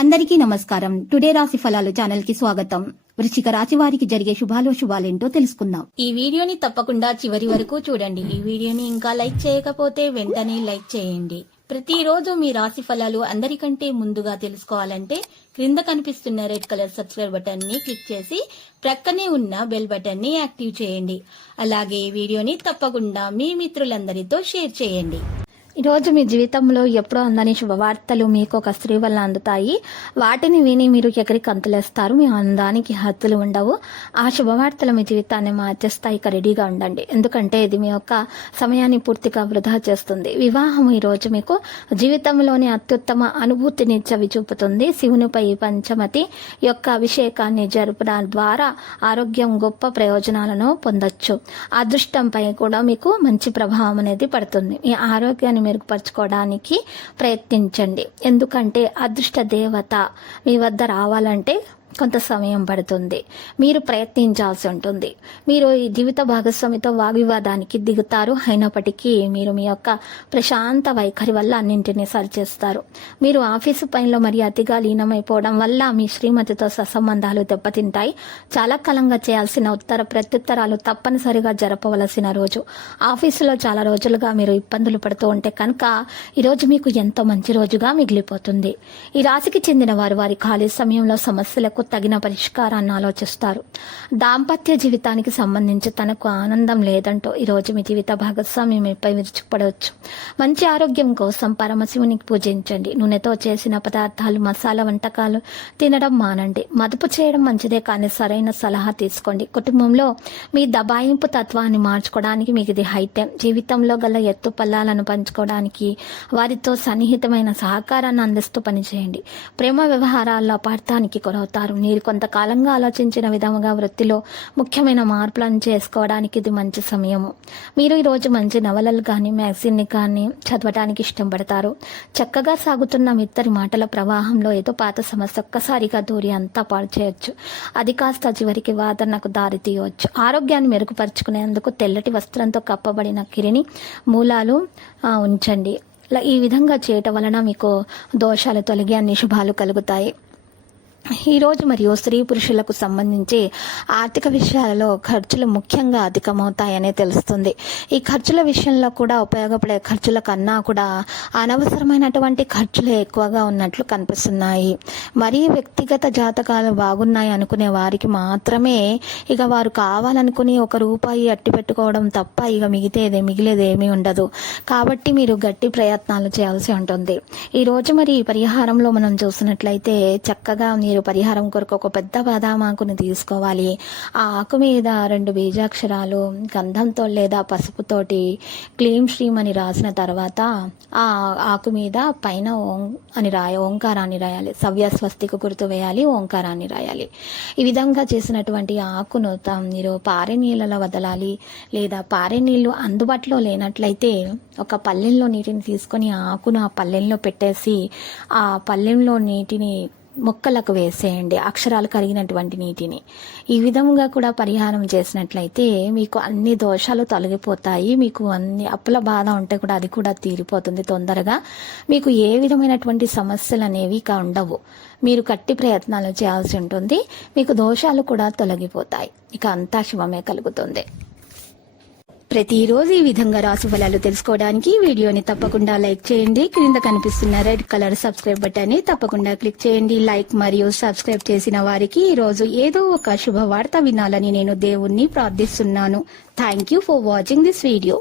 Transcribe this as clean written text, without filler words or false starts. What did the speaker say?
అందరికీ నమస్కారం. టుడే రాశి ఫలాలు ఛానల్ కి స్వాగతం. వృశ్చిక రాశి వారికి జరిగే శుభాలేంటో తెలుసుకుందాం. ఈ వీడియోని తప్పకుండా చివరి వరకు చూడండి. ఈ వీడియోని ఇంకా లైక్ చేయకపోతే వెంటనే లైక్ చేయండి. ప్రతిరోజు మీ రాశి ఫలాలు అందరికంటే ముందుగా తెలుసుకోవాలంటే క్రింద కనిపిస్తున్న రెడ్ కలర్ సబ్స్క్రైబ్ బటన్ ని క్లిక్ చేసి ప్రక్కనే ఉన్న బెల్ బటన్ ని యాక్టివ్ చేయండి. అలాగే ఈ వీడియోని తప్పకుండా మీ మిత్రులందరితో షేర్ చేయండి. ఈరోజు మీ జీవితంలో ఎప్పుడో అందని శుభవార్తలు మీకు ఒక స్త్రీ వల్ల అందుతాయి. వాటిని విని మీరు ఎక్కడికి కంతులేస్తారు. మీ అందానికి హద్దులు ఉండవు. ఆ శుభవార్తలు మీ జీవితాన్ని మార్చేస్తాయి. ఇక రెడీగా ఉండండి, ఎందుకంటే ఇది మీ యొక్క సమయాన్ని పూర్తిగా వృధా చేస్తుంది. వివాహం ఈరోజు మీకు జీవితంలోని అత్యుత్తమ అనుభూతిని చవి చూపుతుంది. శివునిపై పంచమతి యొక్క అభిషేకాన్ని జరపడం ద్వారా ఆరోగ్యం గొప్ప ప్రయోజనాలను పొందొచ్చు. అదృష్టంపై కూడా మీకు మంచి ప్రభావం అనేది పడుతుంది. మీ ఆరోగ్యాన్ని మెరుగుపరచుకోవడానికి ప్రయత్నించండి, ఎందుకంటే అదృష్ట దేవత మీ వద్ద రావాలంటే కొంత సమయం పడుతుంది. మీరు ప్రయత్నించాల్సి ఉంటుంది. మీరు ఈ జీవిత భాగస్వామితో వాగ్వివాదానికి దిగుతారు. అయినప్పటికీ మీరు మీ యొక్క ప్రశాంత వైఖరి వల్ల అన్నింటినీ సరిచేస్తారు. మీరు ఆఫీసు పనిలో మరి అతిగా లీనమైపోవడం వల్ల మీ శ్రీమతితో సత్సంబంధాలు దెబ్బతింటాయి. చాలా కాలంగా చేయాల్సిన ఉత్తర ప్రత్యుత్తరాలు తప్పనిసరిగా జరపవలసిన రోజు. ఆఫీసులో చాలా రోజులుగా మీరు ఇబ్బందులు పడుతూ ఉంటే కనుక ఈరోజు మీకు ఎంతో మంచి రోజుగా మిగిలిపోతుంది. ఈ రాశికి చెందిన వారు వారి ఖాళీ సమయంలో సమస్యలకు తగిన పరిష్కారాన్ని ఆలోచిస్తారు. దాంపత్య జీవితానికి సంబంధించి తనకు ఆనందం లేదంటూ ఈరోజు మీ జీవిత భాగస్వామి మీపై విరుచుకుపడవచ్చు. మంచి ఆరోగ్యం కోసం పరమశివునికి పూజించండి. నూనెతో చేసిన పదార్థాలు, మసాలా వంటకాలు తినడం మానండి. మదుపు చేయడం మంచిదే, కానీ సరైన సలహా తీసుకోండి. కుటుంబంలో మీ దబాయింపు తత్వాన్ని మార్చుకోవడానికి మీకు ఇది హైటైం. జీవితంలో గల ఎత్తు పల్లాలను పంచుకోవడానికి వారితో సన్నిహితమైన సహకారాన్ని అందిస్తూ పనిచేయండి. ప్రేమ వ్యవహారాల్లో అపార్థానికి కొరవుతారు. మీరు కొంతకాలంగా ఆలోచించిన విధముగా వృత్తిలో ముఖ్యమైన మార్పులను చేసుకోవడానికి ఇది మంచి సమయము. మీరు ఈరోజు మంచి నవలలు కానీ మ్యాగజైన్ని కానీ చదవడానికి ఇష్టపడతారు. చక్కగా సాగుతున్న మీ ఇద్దరి మాటల ప్రవాహంలో ఏదో పాత సమస్య ఒక్కసారిగా దూరి అంతా పాడు చేయొచ్చు. అది కాస్త చివరికి వాదనకు దారి తీయవచ్చు. ఆరోగ్యాన్ని మెరుగుపరుచుకునేందుకు తెల్లటి వస్త్రంతో కప్పబడిన కిరిని మూలాలు ఉంచండి. ఈ విధంగా చేయటం వలన మీకు దోషాలు తొలగి అన్ని శుభాలు కలుగుతాయి. ఈరోజు మరియు స్త్రీ పురుషులకు సంబంధించి ఆర్థిక విషయాలలో ఖర్చులు ముఖ్యంగా అధికమవుతాయనే తెలుస్తుంది. ఈ ఖర్చుల విషయంలో కూడా ఉపయోగపడే ఖర్చుల కన్నా కూడా అనవసరమైనటువంటి ఖర్చులు ఎక్కువగా ఉన్నట్లు కనిపిస్తున్నాయి. మరీ వ్యక్తిగత జాతకాలు బాగున్నాయి అనుకునే వారికి మాత్రమే ఇక వారు కావాలనుకుని ₹1 అట్టి పెట్టుకోవడం తప్ప ఇక మిగిలేదేమీ ఉండదు. కాబట్టి మీరు గట్టి ప్రయత్నాలు చేయాల్సి ఉంటుంది. ఈరోజు మరి పరిహారంలో మనం చూసినట్లయితే చక్కగా మీరు పరిహారం కొరకు ఒక పెద్ద బాదాం ఆకుని తీసుకోవాలి. ఆ ఆకు మీద 2 బీజాక్షరాలు గంధంతో లేదా పసుపుతోటి క్లీం శ్రీం అని రాసిన తర్వాత ఆ ఆకు మీద పైన ఓంకారాన్ని రాయాలి. సవ్య స్వస్తికి గుర్తు వేయాలి, ఓంకారాన్ని రాయాలి. ఈ విధంగా చేసినటువంటి ఆకును మీరు పారే నీళ్ళలో వదలాలి. లేదా పారే నీళ్లు అందుబాటులో లేనట్లయితే ఒక పల్లెంలో నీటిని తీసుకొని ఆ ఆకును ఆ పల్లెంలో పెట్టేసి ఆ పల్లెంలో నీటిని మొక్కలకు వేసేయండి, అక్షరాలు కరిగినటువంటి నీటిని. ఈ విధంగా కూడా పరిహారం చేసినట్లయితే మీకు అన్ని దోషాలు తొలగిపోతాయి. మీకు అన్ని అప్పుల బాధ ఉంటే కూడా అది కూడా తీరిపోతుంది తొందరగా. మీకు ఏ విధమైనటువంటి సమస్యలు అనేవి ఉండవు. మీరు గట్టి ప్రయత్నాలు చేయాల్సి ఉంటుంది. మీకు దోషాలు కూడా తొలగిపోతాయి. ఇక అంతా శుభమే కలుగుతుంది. ప్రతిరోజు ఈ విధంగా రాశి ఫలాలు తెలుసుకోవడానికి వీడియోని తప్పకుండా లైక్ చేయండి. క్రింద కనిపిస్తున్న రెడ్ కలర్ సబ్స్క్రైబ్ బటన్ ని తప్పకుండా క్లిక్ చేయండి. లైక్ మరియు సబ్స్క్రైబ్ చేసిన వారికి ఈ రోజు ఏదో ఒక శుభవార్త వినాలని నేను దేవుణ్ణి ప్రార్థిస్తున్నాను. Thank you for watching this video.